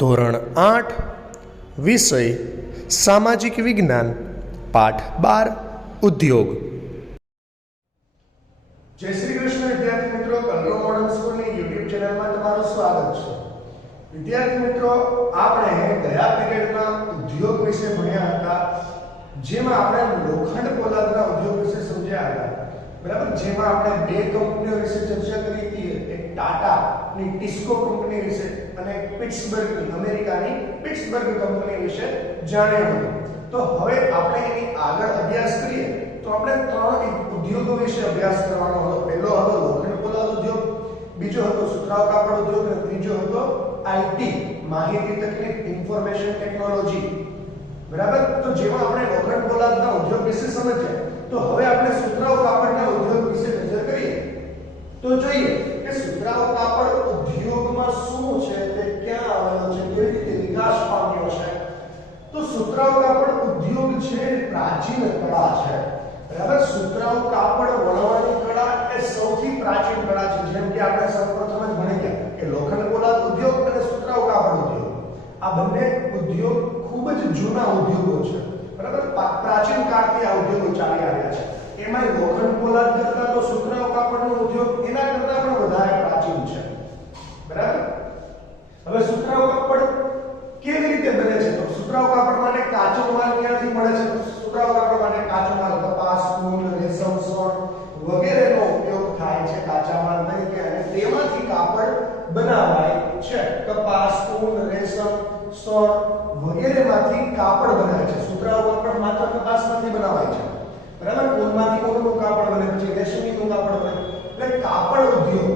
ધોરણ 8 વિષય સામાજિક વિજ્ઞાન પાઠ 12 ઉદ્યોગ। જય શ્રી કૃષ્ણ વિદ્યાર્થી મિત્રો, કલરવ મોડર્ન સ્કૂલની YouTube ચેનલમાં તમારું સ્વાગત છે। વિદ્યાર્થી મિત્રો, આપણે ગયા પીરિયડમાં ઉદ્યોગ વિશે ભણ્યા હતા, જેમાં આપણે લોખંડ પોલાદના ઉદ્યોગ વિશે સમજ્યા હતા, બરાબર। જેમાં આપણે બે કંપનીઓ વિશે ચર્ચા કરી હતી, એક ટાટાની ટિસ્કો કંપની વિશે અને પિટ્સબર્ગની અમેરિકાની પિટ્સબર્ગ કંપની વિશે જાણ્યું હતું। તો હવે આપણે એની આગળ અભ્યાસ કરીએ તો આપણે ત્રણ ઉદ્યોગો વિશે અભ્યાસ કરવાનો હતો। પહેલો હતો લોખંડ પોલાદ ઉદ્યોગ, બીજો હતો સુતરાઉ કાપડ ઉદ્યોગ અને ત્રીજો હતો આઈટી માહિતી તકનીક ઇન્ફોર્મેશન ટેકનોલોજી, બરાબર। તો જેમાં આપણે લોખંડ પોલાદના ઉદ્યોગ વિશે સમજ્યા, તો હવે આપણે સુતરાઉ કાપડના ઉદ્યોગ વિશે નજર કરીએ તો જોઈએ કે સુતરાઉ કાપડ ઉદ્યોગમાં શું છે, તે ક્યાં આવેલો છે, કેવી રીતે વિકાસ પામ્યો છે। તો સુતરાઉ કાપડ ઉદ્યોગ છે પ્રાચીન કળા છે, બરાબર। સુતરાઉ કાપડ વણવાની કળા એ સૌથી પ્રાચીન કળા છે। જેમ કે આપણે સૌપ્રથમ જ ભણી ગયા કે લોખંડ પોલાદ ઉદ્યોગ અને સુતરાઉ કાપડ ઉદ્યોગ, આ બંને ઉદ્યોગ ખૂબ જ જૂના ઉદ્યોગો છે, બરાબર। પ્રાચીન કાળથી આ ઉદ્યોગો ચાલી આવ્યા છે। એમાં લોખંડ પોલાદ કરતા તો સુતરાઉ કાપડનો ઉદ્યોગ એના કરતા પણ વધારે પ્રાચીન છે, બરાબર। હવે સુતરાઉ કાપડ કેવી રીતે બને છે? તો સુતરાઉ કાપડ માટે કાચો માલ ક્યાંથી મળે છે? સુતરાઉ કાપડ માટે કાચો માલ કપાસ, ઊન, રેશમ, શણ વગેરેનો ઉપયોગ થાય છે કાચા માલ તરીકે, અને તેમાંથી કાપડ બનાવાય છે। કપાસ, ઊન, રેશમ, શણ વગેરેમાંથી કાપડ બનાવાય છે। સુતરાઉ કાપડ માત્ર કપાસમાંથી બનાવાય છે, બરાબર। ઊનમાંથી ઊનનું કાપડ બને, પછી રેશમીનું કાપડ બને। એટલે કાપડ ઉદ્યોગ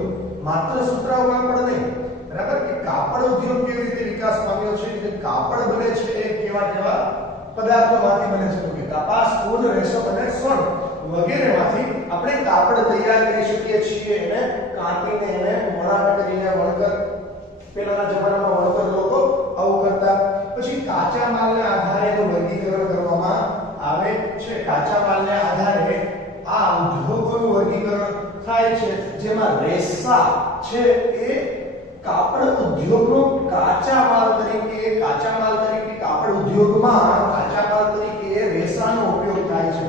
માત્ર સુતરાઉ કાપડ નહીં, બરાબર, કે કાપડ ઉદ્યોગ કેવી રીતે વિકાસ પામ્યો છે, કે કાપડ બને છે એ કેવા પદાર્થોમાંથી બને છે? તો કે કપાસ, ઊન, રેશમ અને શણ વગેરેમાંથી આપણે કાપડ તૈયાર કરી શકીએ છીએ। એને કાપીને એને વણાટ કરીને વણકર, પહેલાના જમાનામાં વણકર લોકો આવું કરતા। પછી કાચા માલને આધારે તો વર્ગીકરણ કરવામાં આવે છે। કાચા માલને આધારે આ ઉદ્યોગોનું વર્ગીકરણ થાય છે, જેમાં રેશા છે એ કાપડ ઉદ્યોગનો કાચા માલ તરીકે કાપડ ઉદ્યોગમાં કાચા માલ તરીકે રેશાનો ઉપયોગ થાય છે,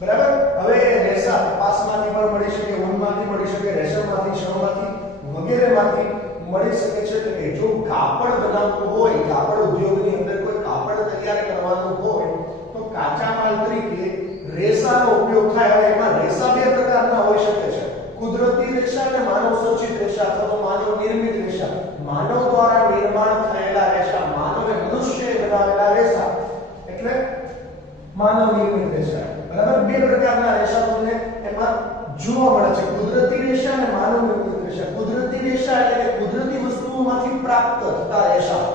બરાબર। હવે રેશા કપાસમાંથી પણ મળી શકે, ઊનમાંથી મળી શકે, રેશમમાંથી, શણમાંથી વગેરેમાંથી મળી શકે છે। કે જો કાપડ બનાવવું હોય, કાપડ ઉદ્યોગની અંદર કોઈ કાપડ તૈયાર કરવાનું હોય તો કાચા માલ તરીકે રેશાનો ઉપયોગ થાય। હવે એમાં રેશા બે પ્રકારના હોઈ શકે છે, કુદરતી રેશા અને માનવ સર્જિત રેશા અથવા તો માનવ નિર્મિત રેશા। માનવ દ્વારા નિર્માણ થયેલા રેશા, માનવે મનુષ્યએ બનાવેલા રેશા એટલે માનવ નિર્મિત રેશા, બરાબર। બે પ્રકારના રેશા તમને એમાં જોવા મળે છે, કુદરતી રેશા અને માનવ નિર્મિત રેશા। કુદરતી રેશા એટલે કે કુદરતી વસ્તુઓમાંથી પ્રાપ્ત થતા રેશા,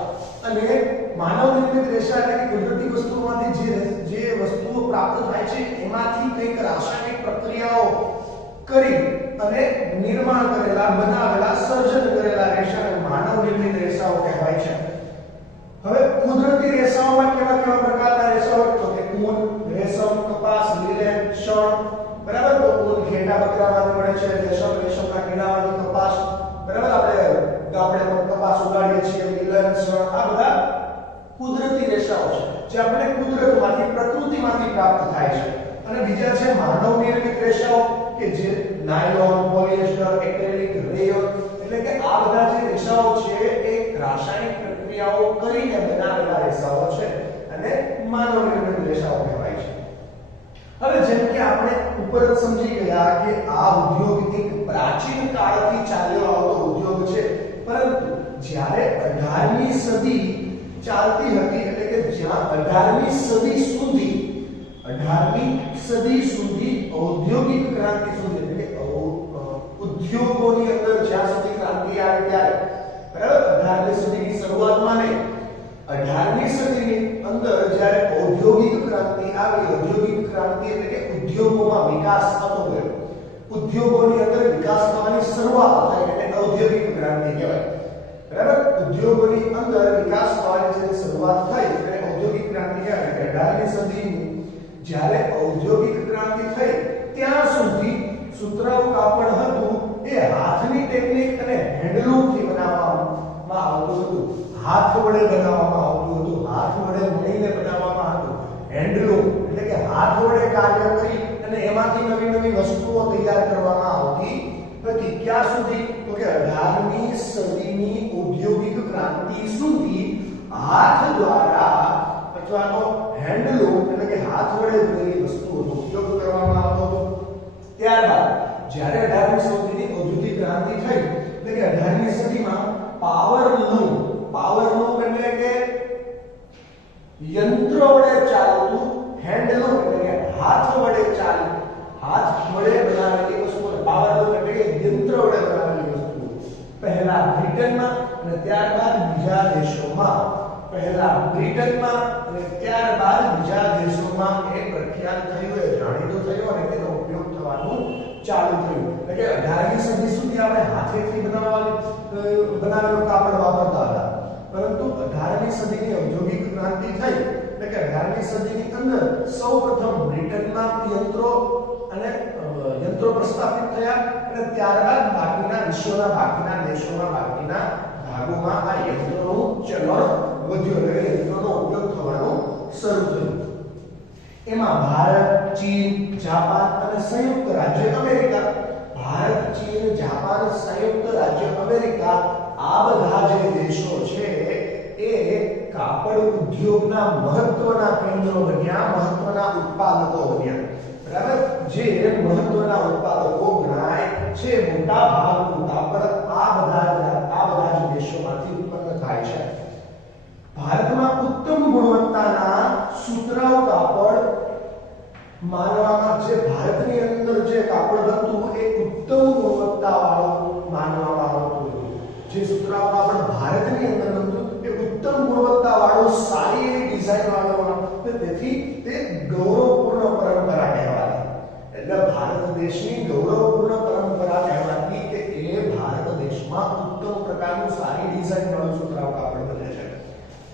અને માનવ નિર્મિત રેશા એટલે કે કુદરતી વસ્તુઓમાંથી જે વસ્તુઓ પ્રાપ્ત થાય છે એમાંથી કંઈક રાસાયણિક પ્રક્રિયાઓ કરી અને નિર્માણ કરેલા, બનાવેલા, સર્જન કરેલા રેશાને માનવ નિર્મિત રેશાઓ કહેવાય છે। હવે કુદરતી રેશાઓમાં કેવા પ્રકારના રેશા હોય? તો કે ઊન, રેશમ, કપાસ, લીલેન, શણ, બરાબર। તો ઊન ઘેટા બકરામાંથી મળે છે, રેશમના કીડામાંથી કપાસ, બરાબર। આપણે કપાસ ઉગાડીએ છીએ, લીલેન, શણ, આ બધા કુદરતી રેશાઓ છે જે આપણે કુદરતમાંથી, પ્રકૃતિમાંથી પ્રાપ્ત થાય છે। અને બીજા છે માનવ નિર્મિત રેશાઓ, કે જે નાયલોન, પોલિએસ્ટર, એક્રેલિક, રેયોન, એટલે કે આ બધા જે રેશાઓ છે એ રાસાયણિક પ્રક્રિયાઓ કરીને બનાવેલા રેશાઓ છે અને માનવ નિર્મિત રેશાઓ કહેવાય છે। હવે જેમ કે આપણે ઉપર જ સમજી ગયા કે આ ઉદ્યોગ એક પ્રાચીન કાળથી ચાલ્યો આવતો ઉદ્યોગ છે, પરંતુ જ્યારે 18મી સદી ચાલતી હતી, એટલે કે જ્યાં 18મી સદી સુધી ઔદ્યોગિક ક્રાંતિ સુધી, એટલે કે ઉદ્યોગોની અંદર જ્યાં સુધી ક્રાંતિ આવી ત્યારે, બરાબર, 18મી સદીની શરૂઆતમાં નહીં, 18મી સદીની અંદર જ્યારે ઔદ્યોગિક ક્રાંતિ આવી, ઔદ્યોગિક ક્રાંતિ એટલે કે ઉદ્યોગોમાં વિકાસ થતો ગયો, ઉદ્યોગોની અંદર વિકાસ થવાની શરૂઆત થઈ એટલે ઔદ્યોગિક ક્રાંતિ કહેવાય, બરાબર। ઉદ્યોગોની અંદર વિકાસ થવાની જે શરૂઆત થઈ એટલે ઔદ્યોગિક ક્રાંતિ કહેવાય। 18મી સદીની જ્યારે ઔદ્યોગિક ક્રાંતિ થઈ ત્યાં સુધી સુતરાઉ કાપડ હતું એ હાથની ટેકનિક અને હેન્ડલૂમથી બનાવવામાં આવતું હતું। હાથ વડે બનાવવામાં આવતું હતું, હાથ વડે વણીને બનાવવામાં હતું. હેન્ડલૂમ એટલે કે હાથ વડે કાર્ય કરી અને એમાંથી નવી નવી વસ્તુઓ તૈયાર કરવામાં આવતી હતી. ક્યાં સુધી? તો કે 18મી સદીની ઔદ્યોગિક ક્રાંતિ સુધી હાથ દ્વારા અથવા તો હેન્ડલૂમ એટલે કે હાથ વડે બનેલી વસ્તુઓનો ઉપયોગ કરવામાં આવતો હતો. ત્યારબાદ જ્યારે 18મી સદીની ઔદ્યોગિક ક્રાંતિ થઈ એટલે કે 18મી સદીમાં પાવર લૂમ એટલે કે યંત્ર વડે ચાલતું હેન્ડલૂમ એટલે કે હાથ વડે બનાવેલી વસ્તુઓ, પાવર લૂમ એટલે કે યંત્ર વડે બનાવેલી વસ્તુઓ પહેલા બ્રિટનમાં અને ત્યારબાદ બીજા દેશોમાં એ પ્રખ્યાત થયું, એ જાણીતું થયું અને તેનો ઉપયોગ થવાનું ચાલુ થયું. એટલે કે 18મી સદી સુધી આપણે હાથેથી બનાવેલું કાપડ વાપરતા હતા, પરંતુ 18મી સદીની ઔદ્યોગિક ક્રાંતિ થઈ એટલે કે 18મી સદીની અંદર સૌપ્રથમ બ્રિટનમાં યંત્રો પ્રસ્થાપિત થયા અને ત્યારબાદ વિશ્વના બાકીના દેશોમાં બાકીના ભાગોમાં આ યંત્રોનું ચલણ વધ્યું એટલે યંત્રોનો ઉપયોગ થવાનો શરૂ થયો. એમાં ભારત, ચીન, જાપાન અને સંયુક્ત રાજ્ય અમેરિકા, આ બધા જે દેશો છે એ કાપડ ઉદ્યોગના મહત્વના કેન્દ્રો બન્યા, મહત્વના ઉત્પાદકો બન્યા. બરાબર? જે મહત્વના ઉત્પાદકો ગણાય છે, મોટા ભાગનું કાપડ આ બધા જ દેશોમાંથી ઉત્પન્ન થાય છે. ભારતમાં ઉત્તમ ગુણવત્તાના સુતરાઉ કાપડ માનવામાં, જે ભારતની અંદર જે કાપડ હતું એ ઉત્તમ ગુણવત્તાવાળું માનવામાં આવતું હતું. જે સુતરાઉ કાપડ ભારતની અંદર હતું એ ઉત્તમ ગુણવત્તાવાળું, સારી એવી ડિઝાઇન વાળું, તેથી તે ગૌરવપૂર્ણ પરંપરા કહેવાતી. એટલે ભારત દેશની ગૌરવપૂર્ણ પરંપરા કહેવાતી કે એ ભારત દેશમાં ઉત્તમ પ્રકારનું સારી ડિઝાઇન વાળું સુતરાઉ કાપડ બને છે.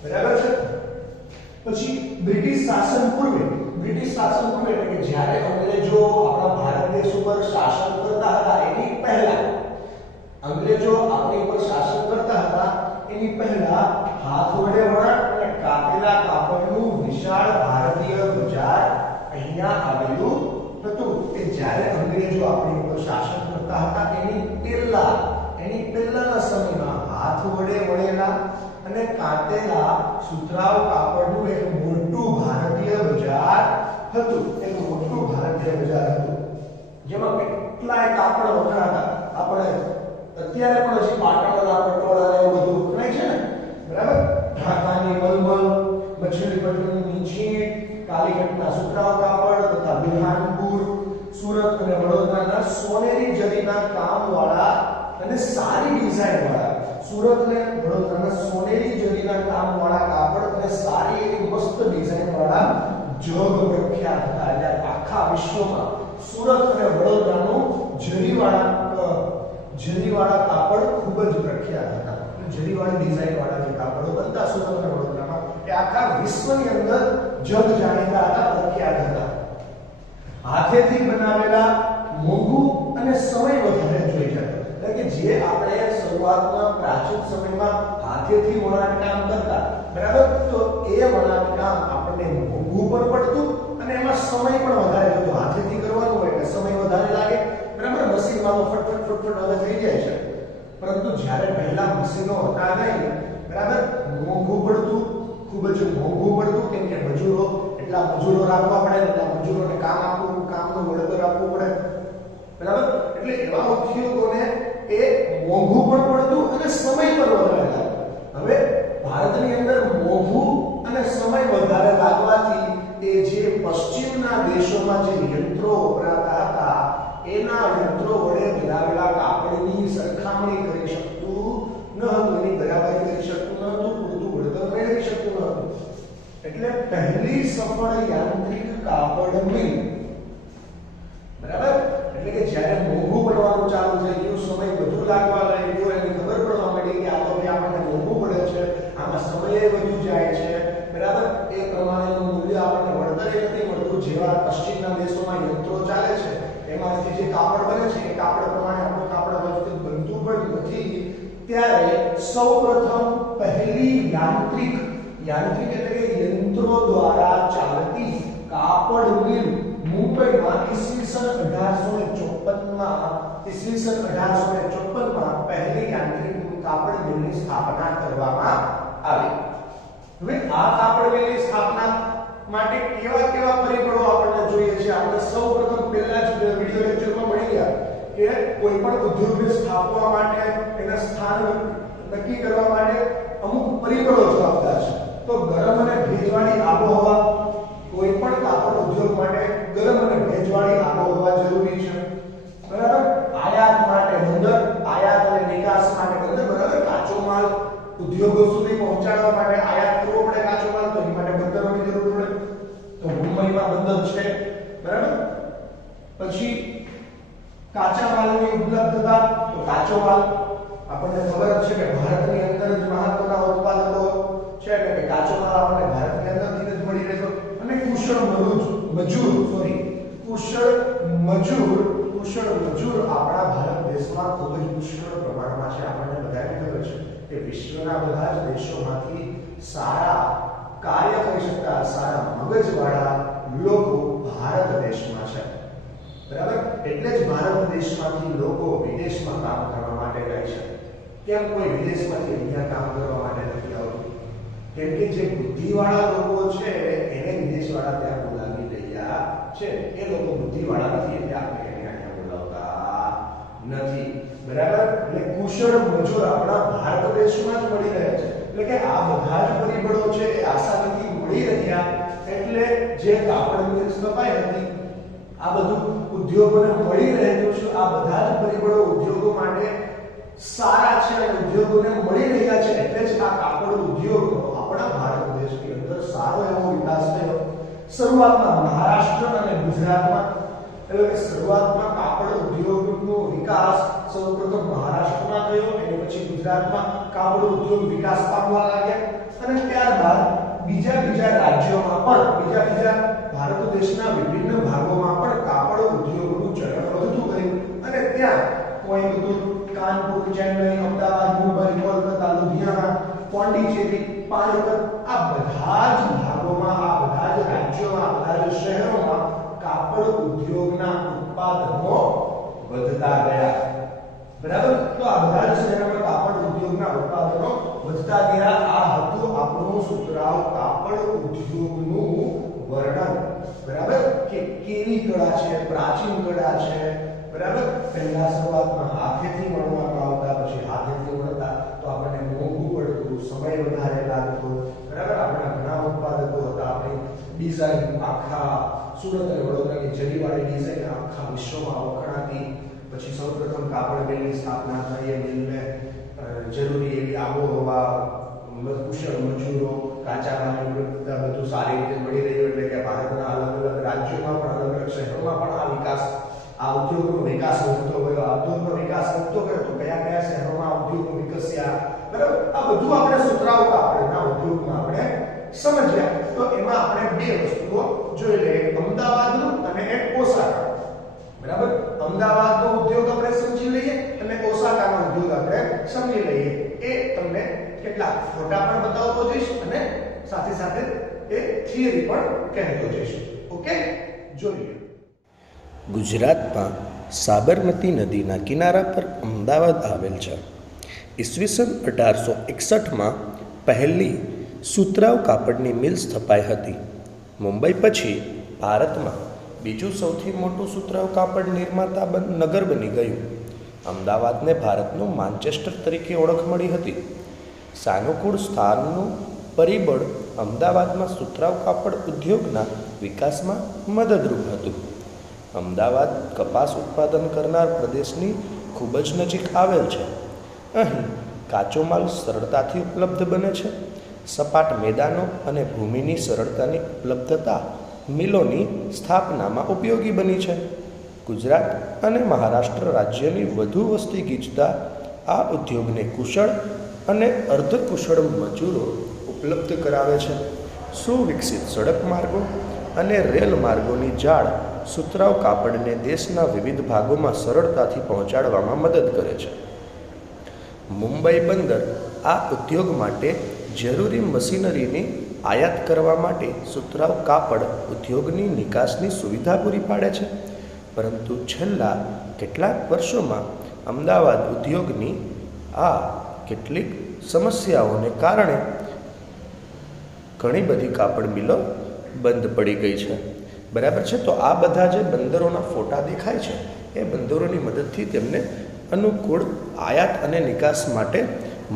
બરાબર છે? પછી બ્રિટિશ શાસન પૂર્વે એટલે કે જ્યારે અંગ્રેજો આપણા ભારત દેશ ઉપર શાસન કરતા હતા એની પહેલા એની પહેલા હાથ વડે વણાટ અને કાપેલા કાપડનું વિશાળ ભારતીય બજાર અહીંયા આવેલું હતું. કે જ્યારે અંગ્રેજો આપણી ઉપર શાસન કરતા હતા એની પહેલાના સમયમાં હાથ વડે વણેલા અને કાટેલા સુતરાઉ કાપડનું એક મોટું ભારતીય બજાર હતું. જેમાં કેટલાય કાપડ વખણાતા. આપણે અત્યારે પણ હજી પાટણના પટોળા ને એવું બધું વખણાય છે ને, બરાબર? ઢાકાની મલમલ, મછલીપટ્ટનની મીંછી, કાલીકટના સુતરાઉ કાપડ તથા બુરહાનપુર, સુરત અને વડોદરાના સોનેરી જરીના કામવાળા અને સારી ડિઝાઇન વાળા, સુરત અને વડોદરાના સોનેરી જરીના કામવાળા કાપડ અને સારી એવી મસ્ત ડિઝાઇન વાળા જગ પ્રખ્યાત હતા. એટલે આખા વિશ્વમાં સુરત અને વડોદરાનું જરીવાળા કાપડ ખૂબ જ પ્રખ્યાત હતા. જરીવાળી ડિઝાઇન વાળા જે કાપડો બનતા સુરત અને વડોદરામાં એ આખા વિશ્વની અંદર જગ જાણીતા હતા, પ્રખ્યાત હતા. હાથેથી બનાવેલા મોંઘું અને સમય વધારે જોઈ જતો. એટલે કે જે આપણે શરૂઆતમાં પ્રાચીન સમયમાં હાથેથી વણાટ કામ કરતા, બરાબર, તો એ વણાટ કામ આપણને મોંઘું પણ પડતું અને એમાં સમય પણ વધારે જતો. હાથેથી કરવાનું હોય એટલે સમય વધારે લાગે, બરાબર? મશીનમાં તો ફટફટ હવે થઈ જાય છે, પરંતુ જ્યારે પહેલા મશીનો હતા નહીં, બરાબર, મોંઘું પડતું, ખૂબ જ મોંઘું પડતું. કેમ કે એટલા મજૂરો રાખવા પડે, એટલા મજૂરોને કામ આપવું, કામનું વળતર આપવું પડે, બરાબર? એટલે એવા ઉદ્યોગોને એ મોંઘું પણ પડતું અને સમય પણ વધારે લાગતો. હવે ભારતની અંદર મોંઘું અને સમય વધારે લાગવાથી એ જે પશ્ચિમના દેશોમાં જે યંત્રો વપરાતા હતા એના યંત્રો વડે બનાવેલા કાપડની સરખામણી કરી શકતું ન હતું, એની બરાબરી કરી શકતું ન હતું, પૂરતું વળતર મેળવી શકતું ન હતું. એટલે પહેલી સફળ યાંત્રિક કાપડ મિલ, બરાબર, એટલે કે જ્યારે મોંઘું પડવાનું ચાલુ થઈ ગયું, સમય વધુ લાગવા લાગ્યો, એની ખબર પડવા માંડી કે આ તો આપણને મોંઘું પડે છે, આમાં સમય વધુ જાય છે, બરાબર, એ પ્રમાણેનું મૂલ્ય આપણને વળતર નથી મળતું. જેવા પશ્ચિમના દેશોમાં યંત્રો ચાલે છે એમાંથી જે કાપડ બને છે એ કાપડ પ્રમાણે આપણું કાપડ વ્યવસ્થિત બનતું પણ નથી. ત્યારે સૌપ્રથમ પહેલી યાંત્રિક એટલે કે યંત્રો દ્વારા ચાલતી કાપડ મિલ મુંબઈમાં ઈસવીસન 1854માં પહેલી યાંત્રિક કાપડ મિલની સ્થાપના કરવામાં આવી. હવે આ કાપડ મિલની સ્થાપના માટે કેવા પરિબળો આપણને જોઈએ છે? આપણે સૌપ્રથમ પહેલા જ વિડિયો લેક્ચરમાં મળી ગયા કે કોઈ પણ ઉદ્યોગને સ્થાપવા માટે એના સ્થાન નક્કી કરવા માટે અમુક પરિબળો જવાબદાર છે. તો ગરમ અને ભેજવાળી આબોહવા, કોઈ પણ કાપડ ઉદ્યોગ માટે ગરમ અને ભેજવાળી આબોહવા જરૂરી છે. બરાબર? આયાત માટે બંદર, આયાત અને નિકાસ માટે બંદર. બરાબર? કાચો માલ ઉદ્યોગો સુધી પહોંચાડવા માટે આયાત કરવો પડે કાચો માલ, તો એ માટે બંદરોની જરૂર પડે. તો મુંબઈમાં બંદર છે. બરાબર? પછી કાચા માલની ઉપલબ્ધતા, તો કાચો માલ આપણને ખબર જ છે કે ભારતની અંદર જ મહત્વના ઉત્પાદકો છે, એટલે કે કાચો માલ આપણને ભારતની અંદરથી જ મળી રહેતો. અને કુશળ મજૂર આપણા ભારત દેશમાં ખૂબ જ પુષ્કળ પ્રમાણમાં છે. આપણને બધાને ખબર છે કે વિશ્વના બધા જ દેશોમાંથી સારા કાર્ય કરી શકતા, સારા મગજવાળા લોકો ભારત દેશમાં છે. બરાબર? એટલે જ ભારત દેશમાંથી લોકો વિદેશમાં કામ કરવા માટે જાય છે. કેમ કોઈ વિદેશમાંથી અહીંયા કામ કરવા માટે નથી આવતું? કેમ કે જે બુદ્ધિવાળા લોકો છે એને વિદેશવાળા ત્યાં બોલાવી રહ્યા છે. એ લોકો બુદ્ધિવાળા નથી એટલે આપણે એને અહીંયા બોલાવતા નથી. બરાબર? એટલે કુશળ મજૂર આપણા ભારત દેશમાં જ મળી રહે છે. એટલે કે આ બધા જ પરિબળો છે એ આસાનીથી મળી રહ્યા, એટલે જે કાપડ મિલ સ્થપાઈ હતી આ બધું ઉદ્યોગોને મળી રહેતું છે. આ બધા જ પરિબળો ઉદ્યોગો માટે સારા છે અને ઉદ્યોગોને મળી રહ્યા છે, એટલે જ આ કાપડ ઉદ્યોગનો આપણા ભારત દેશની અંદર સારો એવો વિકાસ થયો. શરૂઆતમાં મહારાષ્ટ્ર અને ગુજરાતમાં, એટલે કે શરૂઆતમાં કાપડ ઉદ્યોગનો વિકાસ સૌપ્રથમ મહારાષ્ટ્રમાં થયો, એની પછી ગુજરાતમાં કાપડ ઉદ્યોગ વિકાસ પામવા લાગ્યા, અને ત્યારબાદ બીજા રાજ્યોમાં પણ, બીજા ભારત દેશના વિભિન્ન ભાગોમાં પણ કાપડ ઉદ્યોગનું ચલણ વધતું ગયું. અને ત્યાં કોઈમ્બતુર, કાનપુર, ચેન્નઈ, અમદાવાદ, મુંબઈ, કોલકાતા, લુધિયાના, પોંડિચેરી, પાલઘર, આ બધા જ ભાગોમાં, આ બધા જ રાજ્યોમાં, આ બધા જ શહેરોમાં કાપડ ઉદ્યોગના ઉત્પાદનો વધતા ગયા. બરાબર? તો આ બધા જ શહેરોમાં કાપડ ઉદ્યોગના ઉત્પાદનો વધતા ગયા. આ હતું આપણું સુતરાઉ કાપડ ઉદ્યોગનું વર્ણન. બરાબર? કે કેવી કળા છે, પ્રાચીન કળા છે. બરાબર? પહેલા શરૂઆતમાં હાથેથી વણવામાં આવતા, પછી હાથેથી વણતા તો આપણને મોંઘું પડતું, સમય વધારે લાગતો. બરાબર? આપણા ઘણા ઉત્પાદકો હતા. આપણી ડિઝાઇન આખા સુરત અને વડોદરાની જરીવાળી ડિઝાઇન આખા વિશ્વમાં વખણાતી. પછી સૌપ્રથમ કાપડ મિલની સ્થાપના થઈ. એ મિલને જરૂરી એવી આબોહવા, કુશળ મજૂરો, કાચા માલની ઉપલબ્ધતા બધું સારી રીતે મળી રહ્યું. એટલે કે ભારતના અલગ અલગ રાજ્યોમાં પણ, અલગ અલગ શહેરોમાં પણ આ વિકાસ, આ ઉદ્યોગનો વિકાસ વધતો ગયો. આ ઉદ્યોગનો વિકાસ વધતો ગયો તો કયા શહેરોમાં ઉદ્યોગો વિકસ્યા. બરાબર? આ બધું આપણે સુતરાઉ કાપડના ઉદ્યોગમાં આપણે સમજ્યા. તો એમાં આપણે બે વસ્તુઓ જોઈ લઈએ, અમદાવાદનું અને એક ઓસાકા. બરાબર? અમદાવાદનો ઉદ્યોગ આપણે સમજી લઈએ અને ઓસાકાનો ઉદ્યોગ આપણે સમજી લઈએ. એ તમને કેટલાક ફોટા પણ બતાવતો જઈશ અને સાથે સાથે એ થિયરી પણ કહેતો જઈશ. ઓકે, જોઈએ. ગુજરાતમાં સાબરમતી નદીના કિનારા પર અમદાવાદ આવેલ છે. ઈસવીસન 1861માં પહેલી સુતરાઉ કાપડની મિલ સ્થપાઈ હતી. મુંબઈ પછી ભારતમાં બીજું સૌથી મોટું સુતરાઉ કાપડ નિર્માતા નગર બની ગયું. અમદાવાદને ભારતનું માન્ચેસ્ટર તરીકે ઓળખ મળી હતી. સાનુકૂળ સ્થાનનું પરિબળ અમદાવાદમાં સુતરાઉ કાપડ ઉદ્યોગના વિકાસમાં મદદરૂપ હતું. અમદાવાદ કપાસ ઉત્પાદન કરનાર પ્રદેશની ખૂબ જ નજીક આવેલ છે. અહીં કાચો માલ સરળતાથી ઉપલબ્ધ બને છે. સપાટ મેદાનો અને ભૂમિની સરળતાની ઉપલબ્ધતા મિલોની સ્થાપનામાં ઉપયોગી બની છે. ગુજરાત અને મહારાષ્ટ્ર રાજ્યની વધુ વસ્તી ગીચતા આ ઉદ્યોગને કુશળ અને અર્ધકુશળ મજૂરો ઉપલબ્ધ કરાવે છે. સુવિકસિત સડક માર્ગો અને રેલ માર્ગોની જાળ સુતરાઉ કાપડને દેશના વિવિધ ભાગોમાં સરળતાથી પહોંચાડવામાં મદદ કરે છે. મુંબઈ બંદર આ ઉદ્યોગ માટે જરૂરી મશીનરીની આયાત કરવા માટે સુતરાઉ કાપડ ઉદ્યોગની નિકાસની સુવિધા પૂરી પાડે છે. પરંતુ છેલ્લા કેટલાક વર્ષોમાં અમદાવાદ ઉદ્યોગની આ કેટલીક સમસ્યાઓને કારણે ઘણી બધી કાપડ મિલો બંધ પડી ગઈ છે. બરાબર છે. તો આ બધા જે બંદરોના ફોટા દેખાય છે એ બંદરોની મદદથી તેમને અનુકૂળ આયાત અને નિકાસ માટે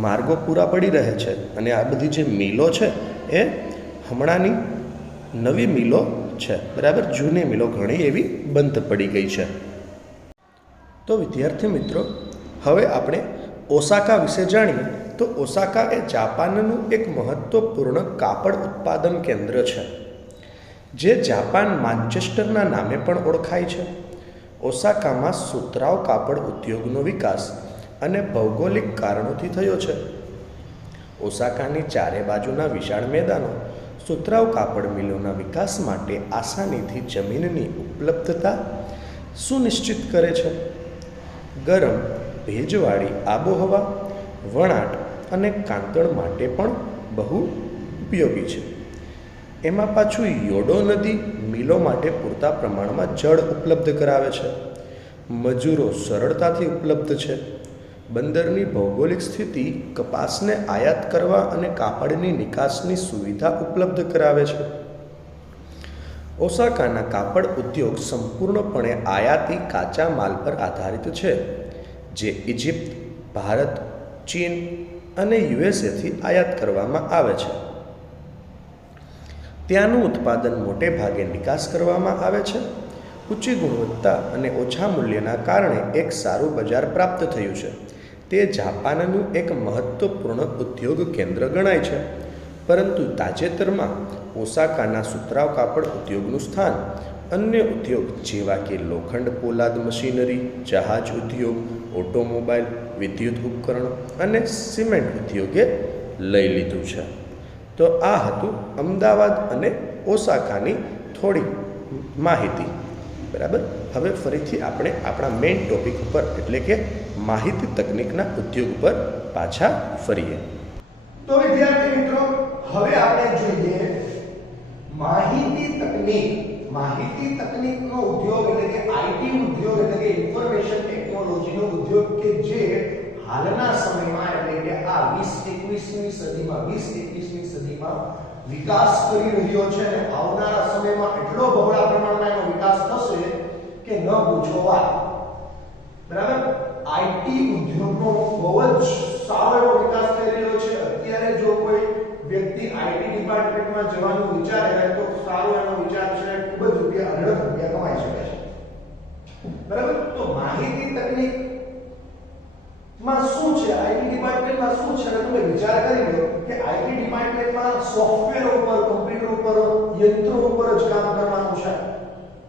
માર્ગો પૂરા પડી રહે છે. અને આ બધી જે મિલો છે એ હમણાંની નવી મિલો છે. બરાબર. જૂની મિલો ઘણી એવી બંધ પડી ગઈ છે. તો વિદ્યાર્થી મિત્રો, હવે આપણે ઓસાકા વિશે જાણીએ. તો ઓસાકા એ જાપાનનું એક મહત્વપૂર્ણ કાપડ ઉત્પાદન કેન્દ્ર છે, જે જાપાન માન્ચેસ્ટરના નામે પણ ઓળખાય છે. ઓસાકામાં સુતરાઉ કાપડ ઉદ્યોગનો વિકાસ અને ભૌગોલિક કારણોથી થયો છે. ઓસાકાની ચારે બાજુના વિશાળ મેદાનો સુતરાઉ કાપડ મિલોના વિકાસ માટે આસાનીથી જમીનની ઉપલબ્ધતા સુનિશ્ચિત કરે છે. ગરમ, ભેજવાળી આબોહવા, વણાટ અને કાંતણ માટે પણ બહુ ઉપયોગી છે. એમાં પાછું યોડો નદી મિલો માટે પૂરતા પ્રમાણમાં જળ ઉપલબ્ધ કરાવે છે. મજૂરો સરળતાથી ઉપલબ્ધ છે. બંદરની ભૌગોલિક સ્થિતિ કપાસને આયાત કરવા અને કાપડની નિકાસની સુવિધા ઉપલબ્ધ કરાવે છે. ઓસાકાના કાપડ ઉદ્યોગ સંપૂર્ણપણે આયાતી કાચા માલ પર આધારિત છે, જે ઇજિપ્ત, ભારત, ચીન અને યુએસએથી આયાત કરવામાં આવે છે. ત્યાંનું ઉત્પાદન મોટે ભાગે નિકાસ કરવામાં આવે છે. ઊંચી ગુણવત્તા અને ઓછા મૂલ્યના કારણે એક સારું બજાર પ્રાપ્ત થયું છે. તે જાપાનનું એક મહત્વપૂર્ણ ઉદ્યોગ કેન્દ્ર ગણાય છે. પરંતુ તાજેતરમાં ઓસાકાના સુતરાઉ કાપડ ઉદ્યોગનું સ્થાન અન્ય ઉદ્યોગ જેવા કે લોખંડ પોલાદ મશીનરી, જહાજ ઉદ્યોગ, ઓટોમોબાઈલ, વિદ્યુત ઉપકરણો અને સિમેન્ટ ઉદ્યોગે લઈ લીધું છે. તો આ હતું અમદાવાદ અને ઓસાકાની થોડી માહિતી. બરાબર. હવે ફરીથી આપણે આપણા મેઇન ટોપિક ઉપર એટલે કે માહિતી તકનિકના ઉદ્યોગ પર પાછા ફરીએ. તો વિદ્યાર્થી મિત્રો, હવે આપણે જોઈએ માહિતી તકનિક. માહિતી તકનિકનો ઉદ્યોગ એટલે કે આઈટી ઉદ્યોગ એટલે કે ઇન્ફોર્મેશન ટેકનોલોજીનો ઉદ્યોગ કે જે હાલના સમયમાં એટલે કે આ 20-21મી સદીમાં વિકાસ કરી રહ્યો છે. અને આવનારા સમયમાં એટલો બહોળા પ્રમાણમાં એનો વિકાસ થશે કે ન પૂછો વાત. બરાબર. આઈટી ઉદ્યોગનો બહુ જ સારો એવો વિકાસ થઈ રહ્યો છે. અત્યારે જો કોઈ વ્યક્તિ આઈટી ડિપાર્ટમેન્ટમાં જવાનું વિચારે તો સારો એનો વિચાર છે. ખૂબ જ રૂપિયા, અઢળક રૂપિયા કમાઈ શકે છે. બરાબર. તો માહિતી તકનિક માં શું છે, આઈટી ડિપાર્ટમેન્ટમાં શું છે, તમે વિચાર કરી લો કે આઈટી ડિપાર્ટમેન્ટમાં સોફ્ટવેર ઉપર, કમ્પ્યુટર ઉપર, યંત્રો ઉપર જ કામ કરવાનું છે.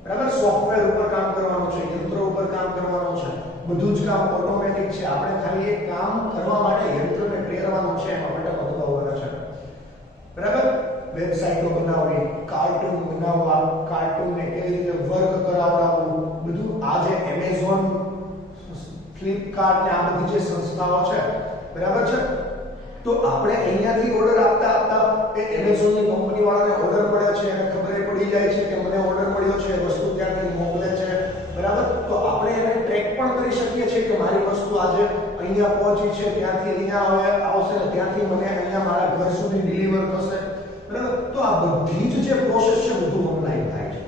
બરાબર. સોફ્ટવેર ઉપર કામ કરવાનું છે, યંત્રો ઉપર કામ કરવાનું છે. બધું જ કામ ઓટોમેટિક છે. આપણે ખાલી એક કામ કરવા માટે યંત્રને પ્રેરવાનું છે, એમાં બટનો દબાવવાના છે. બરાબર. વેબસાઈટો બનાવવી, કાર્ટૂન બનાવવા, કાર્ટૂનને કેવી રીતે વર્ક કરાવવું, બધું આ જે એમેઝોન, ફ્લિપકાર્ટ ને આ બધી જે સંસ્થાઓ છે, બરાબર છે. તો આપણે અહીંયાથી ઓર્ડર આપતા એ એમેઝોનની કંપની વાળાને ઓર્ડર મળે છે અને ખબર પડી જાય છે કે મને ઓર્ડર મળ્યો છે, વસ્તુ ત્યાંથી મોકલે છે. બરાબર. તો આપણે એને ટ્રેક પણ કરી શકીએ છીએ કે મારી વસ્તુ આજે અહીંયા પહોંચી છે, ત્યાંથી અહીંયા હવે આવશે ને ત્યાંથી મને અહીંયા મારા ઘર સુધી ડિલિવર થશે. બરાબર. તો આ બધી જ જે પ્રોસેસ છે બધું ઓનલાઈન થાય છે.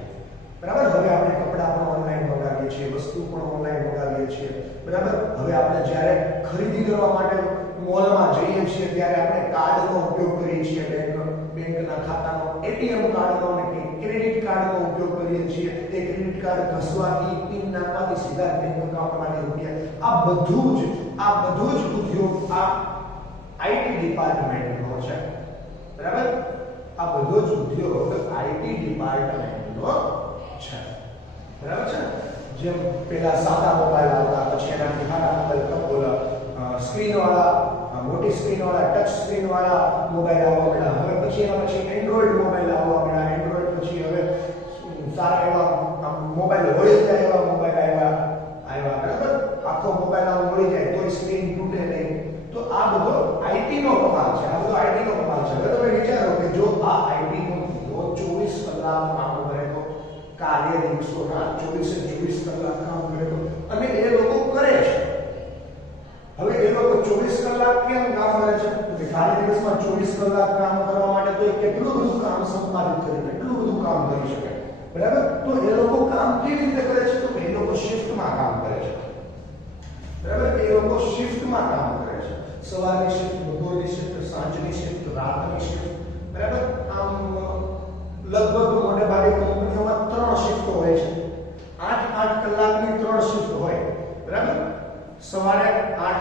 બરાબર. હવે આપણે કપડાં પણ ઓનલાઈન મંગાવીએ છીએ, વસ્તુ પણ ઓનલાઈન મંગાવીએ છીએ. બરાબર. હવે આપણે જ્યારે ખરીદી કરવા માટે મોલમાં જઈએ છીએ ત્યારે આપણે કાર્ડનો ઉપયોગ કરીએ છીએ. બેંકના ખાતાનો, એટીએમ કાર્ડનો અને ક્રેડિટ કાર્ડનો ઉપયોગ કરીએ છીએ. એ ક્રેડિટ કાર્ડ ઘસવાથી, પિન નાખવાથી સીધા બેંક એકાઉન્ટમાં રૂપિયા. આ બધું જ ઉદ્યોગ આ આઈટી ડિપાર્ટમેન્ટનો છે. બરાબર. આ બધો જ ઉદ્યોગ આઈટી ડિપાર્ટમેન્ટનો છે. બરાબર છે. જેમ પેલા સાદા મોબાઈલ આવતા, પછી એનાથી નાના મોબાઈલ, સ્ક્રીન વાળા, મોટી સ્ક્રીન વાળા, ટચ સ્ક્રીન વાળા મોબાઈલ આવવા મળ્યા. હવે પછી એન્ડ્રોઈડ મોબાઈલ આવવા મળ્યા. એન્ડ્રોઈડ પછી હવે સારા એવા મોબાઈલ વળી જાય એવા મોબાઈલ આવ્યા. બરાબર. આખો મોબાઈલ આમ વળી જાય તોય સ્ક્રીન તૂટે નહીં. તો આ બધો આઈટી આઈટી નો કમાલ છે, આ બધું આઈટી નો કમાલ છે. હવે તમે વિચારો કે જો આ આઈટી કંપનીઓ 24 કલાક કામ કરે તો, કાર્ય દિવસોના 24 કલાક કામ કરે તો, અને એ લોકો કરે છે. હવે એ લોકો 24 કલાક કેમ કામ કરે છે? તો કાર્ય દિવસમાં 24 કલાક કામ કરવા માટે તો એ કેટલું બધું કામ સંપાદિત કરે, કેટલું બધું કામ કરી શકે. બરાબર? તો એ લોકો કામ કેવી રીતે કરે છે? તો એ લોકો શિફ્ટમાં કામ કરે છે. બરાબર? એ લોકો શિફ્ટમાં કામ કરે છે. સવારની શિફ્ટ, બપોરની શિફ્ટ, સાંજની શિફ્ટ, રાતની શિફ્ટ. બરાબર? આમ લગભગ મોટે ભાગે કંપનીઓમાં 3 શિફ્ટો હોય છે. 8-8 કલાકની 3 શિફ્ટ હોય. બરાબર? સવારે 8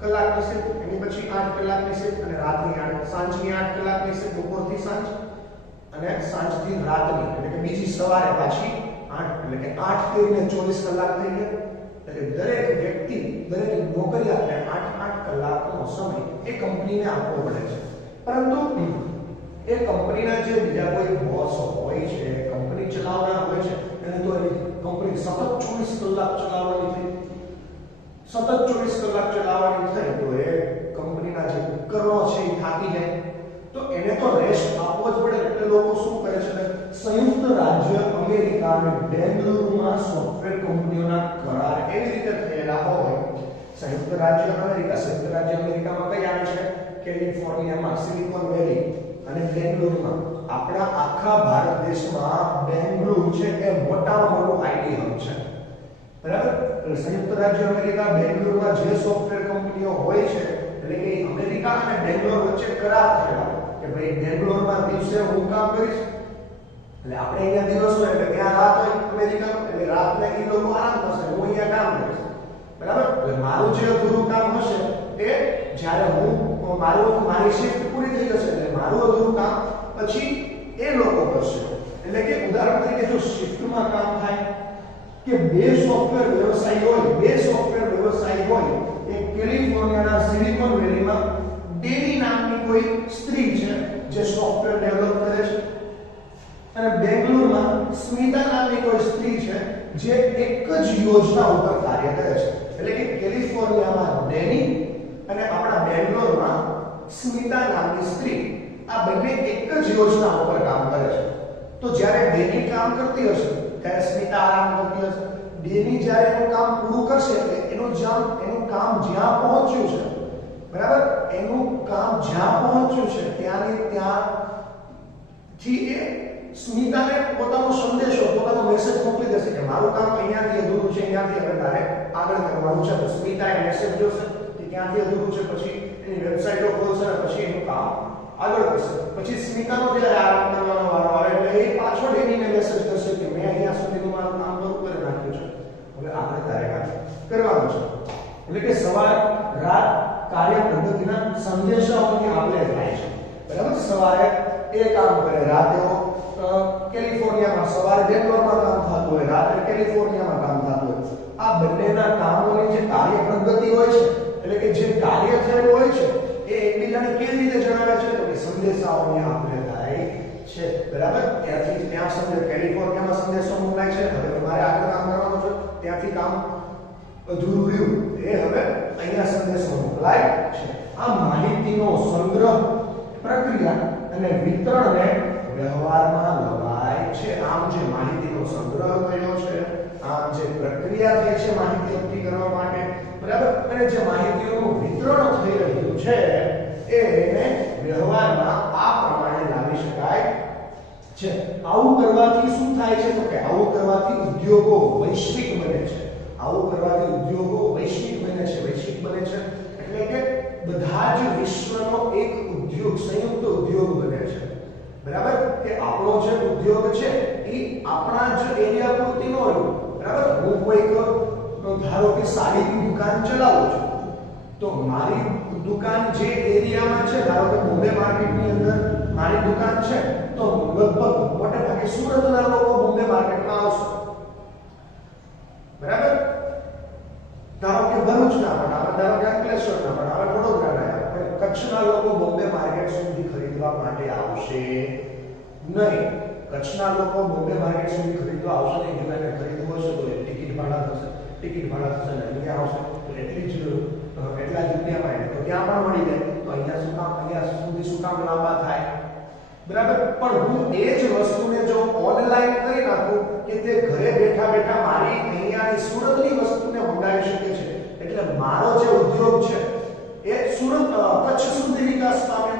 કલાકની શિફ્ટ, એની પછી 8 કલાકની શિફ્ટ અને રાતની 8, સાંજની 8 કલાકની શિફ્ટ, બપોરથી સાંજ અને સાંજથી રાતની, એટલે કે બીજી સવારે પાછી 8, એટલે કે 8 કરીને 24 કલાક થઈ ગયા. એટલે દરેક વ્યક્તિ, દરેક નોકરિયાતને 8-8 કલાકનો સમય એ કંપનીને આપવો પડે છે. પરંતુ એ કંપનીના જે બીજા કોઈ બોસ હોય છે, કંપની ચલાવનાર હોય છે, એને તો એની કંપની સતત 24 કલાક ચલાવવાની થઈ. સતત 24 કલાક ચલાવવાની થઈ તો એ કંપનીના જે ઉપકરણો છે એ થાકી જાય. તો એને તો રેસ્ટ આપવો જ પડે. એટલે લોકો શું કરે છે? સંયુક્ત રાજ્ય અમેરિકા અને બેંગલુરુમાં સોફ્ટવેર કંપનીઓના કરાર એવી રીતે થયેલા હોય. સંયુક્ત રાજ્ય અમેરિકામાં કઈ આવે છે? કેલિફોર્નિયામાં સિલિકોન વેલી અને બેંગલુરુમાં. આપણા આખા ભારત દેશમાં બેંગલુરુ છે એ મોટામાં મોટું આઈટી હબ છે. બરાબર? સંયુક્ત રાજ્ય અમેરિકા બેંગલુરુમાં જે સોફ્ટવેર કંપનીઓ હોય છે, એટલે કે અમેરિકા અને બેંગ્લોર વચ્ચે કરાર થયેલા કે ભાઈ બેંગ્લોરમાં દિવસે હું કામ કરીશ, એટલે આપણે અહીંયા દિવસ હોય એટલે ત્યાં રાત હોય અમેરિકામાં, એટલે રાતને એ લોકો આરામ કરશે, હું અહીંયા કામ કરીશ. બરાબર? એટલે મારું જે અધૂરું કામ હશે એ જ્યારે મારી શિફ્ટ પૂરી થઈ જશે એટલે મારું અધૂરું કામ પછી એ લોકો કરશે. એટલે કે ઉદાહરણ તરીકે જો શિફ્ટમાં કામ થાય કે બે સોફ્ટવેર વ્યવસાય હોય, એક કેલિફોર્નિયાના સિલિકોન વેલીમાં ડેની નામની કોઈ સ્ત્રી છે જે સોફ્ટવેર ડેવલપ કરે છે, અને બેંગ્લોરમાં સ્મિતા નામની કોઈ સ્ત્રી છે જે એક જ યોજના ઉપર કાર્ય કરે છે. એટલે કે કેલિફોર્નિયામાં ડેની અને આપણા બેંગ્લોરમાં સ્મિતા નામની સ્ત્રી, આ બંને એક જ યોજના ઉપર કામ કરે છે. તો જ્યારે ડેની કામ કરતી હશે ત્યારે સ્મિતા આરામ કરતી હશે. ડેની જ્યારે એનું કામ પૂરું કરશે એટલે એનું કામ જ્યાં પહોંચ્યું છે, બરાબર, એનું કામ જ્યાં પહોંચ્યું છે ત્યાંથી એ સ્મિતાને પોતાનો સંદેશો, પોતાનો મેસેજ મોકલી દેશે કે મારું કામ અહીંયાથી અધૂરું છે, અહીંયાથી હવે તારે આગળ કરવાનું છે. તો સ્મિતા એ મેસેજ જોશે કે ક્યાંથી અધૂરું છે, પછી એની વેબસાઈટો ખોલશે અને પછી એનું કામ આગળ કરશે. પછી સ્મિતાનો જ્યારે આરામ કરવાનો વારો આવે એટલે એ પાછો ડેનીને મેસેજ કરશે કે મેં અહીંયા સુધીનું મારું કામ પૂરું કરી નાખ્યું છે, હવે આપણે તારે કામ કરવાનું છે. એટલે કે સવાર રાત કાર્ય પદ્ધતિના સંદેશાઓની આપલે થાય છે. બરાબર? સવારે એ કામ કરે, રાતે કેલિફોર્નિયામાં, સવારે બેંગ્લોરમાં કામ થતું હોય, રાત્રે કેલિફોર્નિયામાં કામ થતું હોય. આ બંનેના કામોની જે કાર્ય પદ્ધતિ હોય છે, એટલે કે જે કાર્ય થયેલું હોય છે એ એકબીજાને કેવી રીતે જણાવે છે? તો કે સંદેશાઓની આપલે થાય છે. બરાબર? ત્યાંથી ત્યાં કેલિફોર્નિયામાં સંદેશો મોકલાય છે, હવે તમારે આગળ કામ કરવાનું છે, ત્યાંથી કામ અધૂરું રહ્યું એ હવે અહીંયા સંદેશો મોકલાય છે. આ માહિતીનો સંગ્રહ, પ્રક્રિયા અને વિતરણને વ્યવહારમાં લવાય છે. આમ જે માહિતીનો સંગ્રહ થયો છે, આમ જે પ્રક્રિયા થઈ છે માહિતી એકઠી કરવા માટે, બરાબર, અને જે માહિતીનું વિતરણ થઈ રહ્યું છે એને વ્યવહારમાં આ પ્રમાણે લાવી શકાય છે. આવું કરવાથી શું થાય છે? તો કે આવું કરવાથી ઉદ્યોગો વૈશ્વિક બને છે. આવું કરવાથી ઉદ્યોગો વૈશ્વિક બને છે. વૈશ્વિક બને છે એટલે કે બધા જ વિશ્વનો એક ઉદ્યોગ, સંયુક્ત ઉદ્યોગ બને છે. બરાબર? કે આપણો જે ઉદ્યોગ છે એ આપણા જ એરિયા પૂરતી ન હોય. બરાબર? હું કોઈક ધારો કે સાડીની દુકાન ચલાવું છું, તો મારી દુકાન જે એરિયામાં છે, ધારો કે બોમ્બે માર્કેટની અંદર મારી દુકાન છે, તો લગભગ મોટે ભાગે સુરતના લોકો બોમ્બે માર્કેટમાં આવશે. બરાબર? ધારો કે ભરૂચના પણ આવે, ધારો કે અંકલેશ્વરના પણ આવે, વડોદરાના આવે, કચ્છના લોકો બોમ્બે માર્કેટ સુધી ખરીદવા માટે આવશે નહીં. કચ્છના લોકો બોમ્બે માર્કેટ સુધી ખરીદવા આવશે નહીં. જો એને ખરીદવું હશે તો ટિકિટ ભાડા થશે ને અહીંયા આવશે તો એટલા જ રૂપિયામાં એને તો ત્યાં પણ મળી જાય. તો અહીંયા શું કામ લાંબા થાય, બરાબર? પણ હું એ જ વસ્તુને જો ઓનલાઈન કરી નાખું કે તે ઘરે બેઠા બેઠા મારી અહીંયાની સુરતની વસ્તુને મંગાવી શકે છે, એટલે મારો જે ઉદ્યોગ છે એ સુરત કચ્છ સુધી વિકાસ પામે,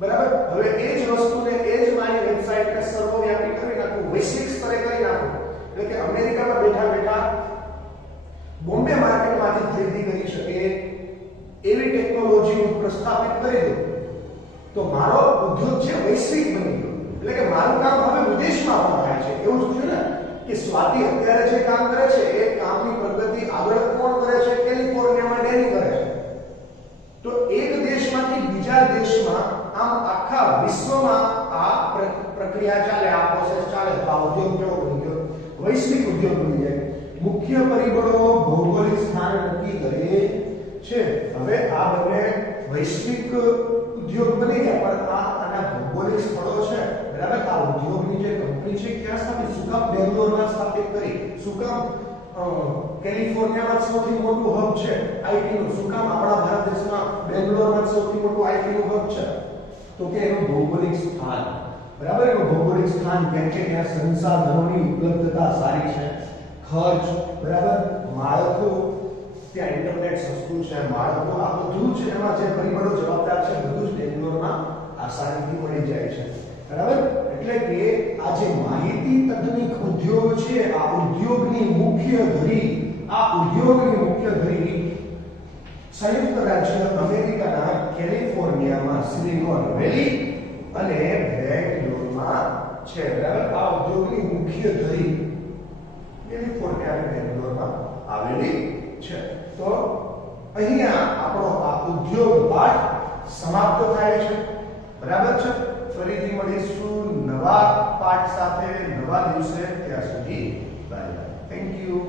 બરાબર? હવે એ જ વસ્તુને એ જ મારી વેબસાઈટને સર્વવ્યાપી કરી નાખું, વૈશ્વિક સ્તરે કરી નાખું, એટલે કે અમેરિકામાં બેઠા બેઠા બોમ્બે માર્કેટમાંથી ખરીદી કરી શકે એવી ટેકનોલોજી હું પ્રસ્થાપિત કરી દઉં તો મારો ઉદ્યોગ છે વૈશ્વિક બની ગયો, એટલે કે મારું કામ હવે વિદેશમાં પણ થાય છે. એવું જ થયું ને કે સ્વાતિ અત્યારે જે કામ કરે છે એ કામની પ્રગતિ આગળ કોણ કરે છે? કેલિફોર્નિયામાં ડેની કરે છે. તો એક દેશમાંથી બીજા દેશમાં આમ આખા વિશ્વમાં આ પ્રક્રિયા ચાલે, આ પ્રોસેસ ચાલે. તો આ ઉદ્યોગ કેવો બની ગયો? વૈશ્વિક ઉદ્યોગ બની જાય. મુખ્ય પરિબળો ભૌગોલિક સ્થાન નક્કી કરે છે. હવે આ બંને વૈશ્વિક ઉદ્યોગ બની ગયા, પણ આના ભૌગોલિક સ્થળો છે, બરાબર? આ ઉદ્યોગની જે કંપની છે ક્યાં સ્થાપિત? શું કામ બેંગ્લોરમાં સ્થાપિત કરી? શું કામ કેલિફોર્નિયામાં સૌથી મોટું હબ છે આઈટી નું? શું કામ આપણા ભારત દેશમાં બેંગ્લોરમાં સૌથી મોટું આઈટી નું હબ છે? તો કે એનું ભૌગોલિક સ્થાન, બરાબર? એનું ભૌગોલિક સ્થાન કેમ કે ત્યાં સંસાધનોની ઉપલબ્ધતા સારી છે, ખર્ચ, બરાબર, માળખું, ત્યાં ઇન્ટરનેટ સસ્તું છે, માળખું, આ બધું જ એમાં જે પરિબળો જવાબદાર છે બધું જ બેંગ્લોરમાં આસાનીથી મળી જાય છે, બરાબર? એટલે કે આ જે માહિતી તકનીક ઉદ્યોગ છે, આ ઉદ્યોગની મુખ્ય ધરી સંયુક્ત રાજ્ય અમેરિકાના કેલિફોર્નિયામાં સિલિકોન વેલી અને બેંગ્લોરમાં છે, બરાબર? આ ઉદ્યોગની મુખ્ય ધરી કેલિફોર્નિયા અને બેંગ્લોરમાં આવેલી છે. તો અહીંયા આપણો આ ઉદ્યોગ પાઠ સમાપ્ત થાય છે, બરાબર છે? ફરીથી મળીશું નવા પાઠ સાથે નવા દિવસે. ત્યાં સુધી બાય બાય. Thank you.